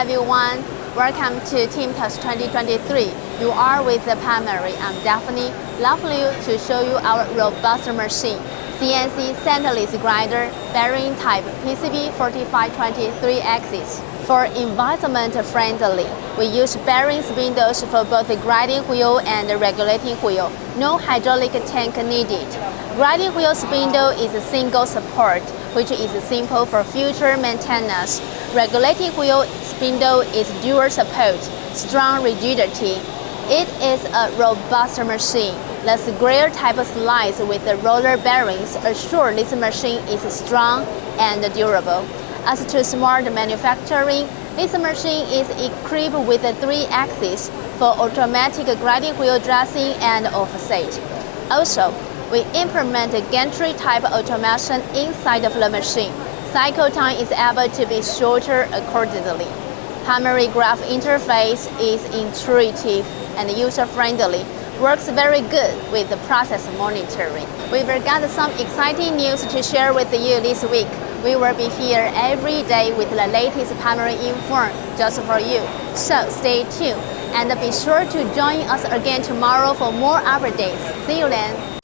everyone. Welcome to TIMTOS 2023. You are with the Palmary. I'm Daphne. Lovely to show you our robust machine. CNC Centerless grinder, bearing type PCB-4520-3 axis. For environment friendly, we use bearing spindles for both the grinding wheel and the regulating wheel. No hydraulic tank needed. Grinding wheel spindle is a single support, which is simple for future maintenance. Regulating wheel spindle is dual support, strong rigidity. It is a robust machine. The square type slides with the roller bearings assure this machine is strong and durable. As to smart manufacturing, this machine is equipped with 3 axes for automatic grinding wheel dressing and offset. Also, we implement gantry type automation inside of the machine. Cycle time is able to be shorter accordingly. Palmary graph interface is intuitive and user-friendly. Works very good with the process monitoring. We've got some exciting news to share with you this week. We will be here every day with the latest Palmary info just for you. So stay tuned and be sure to join us again tomorrow for more updates. See you then.